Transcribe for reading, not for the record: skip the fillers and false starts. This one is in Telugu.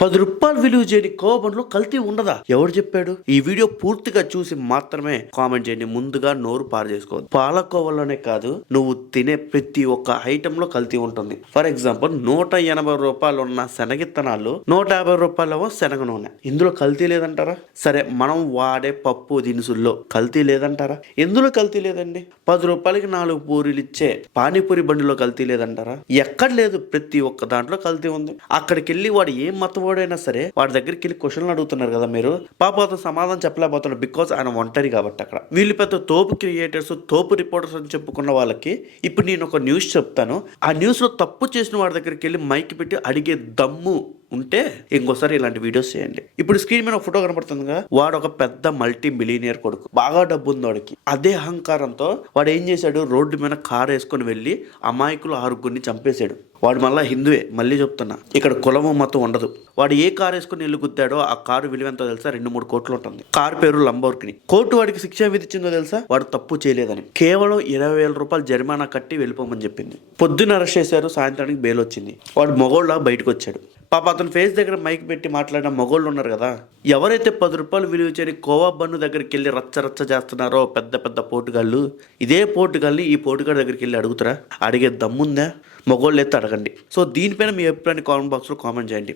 రూ. 10 విలువ చేయని కోవా బండ్లో కల్తీ ఉండదా? ఎవరు చెప్పాడు? ఈ వీడియో పూర్తిగా చూసి మాత్రమే కామెంట్ చేయండి. ముందుగా నోరు పారు చేసుకోవద్దు. పాలకోవలోనే కాదు, నువ్వు తినే ప్రతి ఒక్క ఐటమ్ లో కల్తీ ఉంటుంది. ఫర్ ఎగ్జాంపుల్, రూ. 180 ఉన్న శనగిత్తనాలు రూ. 150 శనగ నూనె. ఇందులో కల్తీ లేదంటారా? సరే, మనం వాడే పప్పు దినుసుల్లో కల్తీ లేదంటారా? ఎందులో కల్తీ లేదండి? రూపాయలకి 4 పూరీలు ఇచ్చే పానీపూరి బండిలో కల్తీ లేదంటారా? ఎక్కడ లేదు. ప్రతి ఒక్క దాంట్లో కల్తీ ఉంది. అక్కడికి వెళ్ళి వాడు ఏం మతవాడైనా సరే వాడి దగ్గరికి వెళ్ళి క్వశ్చన్లు అడుగుతున్నారు కదా మీరు. పాప అతను సమాధానం చెప్పలేకపోతున్నాడు. బికాజ్ ఆయన ఒంటరి కాబట్టి. అక్కడ వీళ్ళు పెద్ద తోపు క్రియేటర్స్, తోపు రిపోర్టర్స్ అని చెప్పుకున్న వాళ్ళకి ఇప్పుడు నేను ఒక న్యూస్ చెప్తాను. ఆ న్యూస్ లో తప్పు చేసిన వాడి దగ్గరికి వెళ్ళి మైక్ పెట్టి అడిగే దమ్ము ఉంటే ఇంకోసారి ఇలాంటి వీడియోస్ చేయండి. ఇప్పుడు స్క్రీన్ మీద ఒక ఫోటో కనబడుతుందిగా, వాడు ఒక పెద్ద మల్టీ మిలీనియర్ కొడుకు. బాగా డబ్బు ఉంది వాడికి. అదే అహంకారంతో వాడు ఏం చేశాడు, రోడ్డు మీద కారు వేసుకొని వెళ్ళి అమాయకులు 6 చంపేశాడు. వాడు మళ్ళీ హిందువే. మళ్ళీ చెప్తున్నా, ఇక్కడ కులము మతం ఉండదు. వాడు ఏ కారు వేసుకుని ఇల్లు గుద్దాడో ఆ కారు విలువ ఎంతో తెలుసా? 2-3 కోట్లు ఉంటుంది. కారు పేరు లంబోర్గిని. కోర్టు వాడికి శిక్ష విధించిందో తెలుసా? వాడు తప్పు చేయలేదని. కేవలం రూ. 20,000 జరిమానా కట్టి వెళ్ళిపోమని చెప్పింది. పొద్దున్న అరెస్ట్ చేశారు, సాయంత్రానికి బెయిల్ వచ్చింది. వాడు మొగోళ్ళ బయటకు వచ్చాడు. పాప అతను ఫేస్ దగ్గర మైక్ పెట్టి మాట్లాడిన మొగోళ్ళు ఉన్నారు కదా, ఎవరైతే రూ. 10 విలువ చేయని కోవా బన్ను దగ్గరికి వెళ్ళి రచ్చ చేస్తున్నారో పెద్ద పెద్ద పోటుగాళ్ళు, ఇదే పోటుగాళ్ళని ఈ పోటుగాడి దగ్గరికి వెళ్ళి అడుగుతారా? అడిగే దమ్ముందా? మొగోళ్ళు అయితే అడగండి. సో దీనిపైన మీ అభిప్రాయాన్ని కామెంట్ బాక్స్లో కామెంట్ చేయండి.